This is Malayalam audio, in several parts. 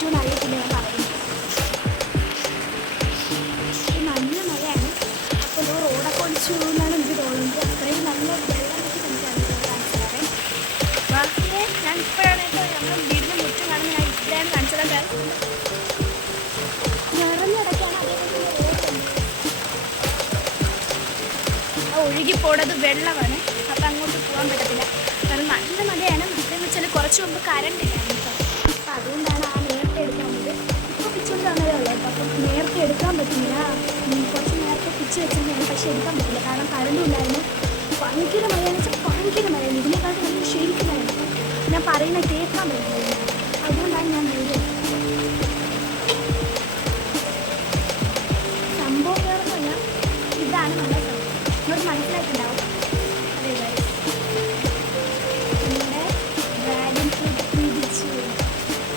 പറ്റുമെന്ന് അറിയത്തില്ല ഞാൻ പറയുന്നത് നല്ല മഴയാണ് അപ്പോൾ ഞാൻ റോഡൊക്കെ ഒളിച്ചു എന്നാണ് എനിക്ക് തോന്നുന്നത്. അത്രയും നല്ല വെള്ളം ബാക്കിയെ ഞാൻ ഇപ്പോഴാണ് ഞങ്ങൾ വീടിന് മുറ്റം കാണുന്നത്. ഞാൻ ഇത്രയാണ് കാണിച്ചത് നിറഞ്ഞിടയ്ക്കാണ് അതേപോലെ റോഡുണ്ട് ആ ഒഴുകി പോണത് വെള്ളമാണ്. അപ്പം അങ്ങോട്ട് പോകാൻ പറ്റത്തില്ല. കാരണം നല്ല മഴയാണ് മഴയെന്ന് വെച്ചാൽ കുറച്ച് മുമ്പ് കരണ്ടില്ല ഉം, കുറച്ച് നേരത്തെ പിച്ച് വെച്ചിട്ടുണ്ടായിരുന്നു പക്ഷേ എടുക്കാൻ പറ്റില്ല. കാരണം കറണ്ടും ഉണ്ടായിരുന്നു ഭയങ്കര മഴയെന്ന് വെച്ചാൽ ഭയങ്കര മഴയാണ്. ഇതിനേക്കാളും നമുക്ക് ശരിക്കും ഞാൻ പറയുന്ന കേൾക്കാൻ പറ്റില്ല. അതുകൊണ്ടാണ് ഞാൻ വീഡിയോ സംഭവം വേറൊന്നുമല്ല ഇതാണ് നമ്മുടെ നിങ്ങൾക്ക് മനസ്സിലായിട്ടുണ്ടാവും.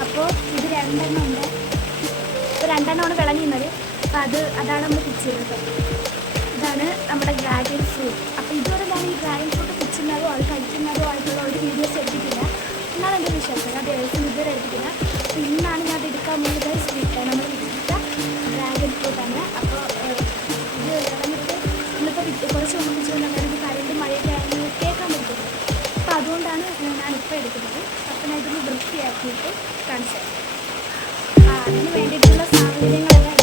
അപ്പോൾ ഇത് രണ്ടെണ്ണം ഉണ്ട്. ഇപ്പോൾ രണ്ടെണ്ണമാണ് വിളഞ്ഞിരുന്നത്. അപ്പോൾ അത് അതാണ് നമ്മൾ പിച്ചത് ചെയ്യുന്നത് ഇതാണ് നമ്മുടെ ഡ്രാഗൺ ഫ്രൂട്ട് അപ്പോൾ ഇതുവരെ ഞാൻ ഈ ഡ്രാഗൺ ഫ്രൂട്ട് പിച്ചുന്നതോ അത് കഴിക്കുന്നതോ ആയിട്ടുള്ള ഒരു വീഡിയോസ് എടുത്തിട്ടില്ല എന്നാണ് എന്റെ വിശ്വാസം? അത് എഴുതും ഇതുവരെ എടുത്തിട്ടില്ല. അപ്പോൾ ഇന്നാണ് ഞാൻ അത് എടുക്കാൻ പോകുന്നത് നമ്മൾ വിളിച്ച ഡ്രാഗൺ ഫ്രൂട്ടാണ് അപ്പോൾ ഇത് വന്നിട്ട് ഇന്നിപ്പോൾ വിറ്റ് കുറച്ച് മുമ്പ് പിച്ചുകൊണ്ട് നമുക്ക് കരണ്ട് മഴയൊക്കെ ആയിരുന്നു കേൾക്കാൻ പറ്റും. അപ്പോൾ അതുകൊണ്ടാണ് ഞാനിപ്പോൾ എടുക്കുന്നത്. അപ്പോൾ ഞാൻ ഇതൊന്ന് വൃത്തിയാക്കിയിട്ട് കാണിച്ചു അതിന് വേണ്ടിയിട്ടുള്ള സാഹചര്യങ്ങളെല്ലാം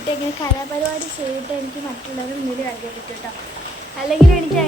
എന്തെങ്കിലും എന്തെങ്കിലും കിട്ടിയ ഇങ്ങനെ കലാപരിപാടി ചെയ്തിട്ട് എനിക്ക് മറ്റുള്ളവർ മുന്നിൽ കളിക്കാൻ പറ്റും കേട്ടോ. അല്ലെങ്കിൽ എനിക്ക് ഞാൻ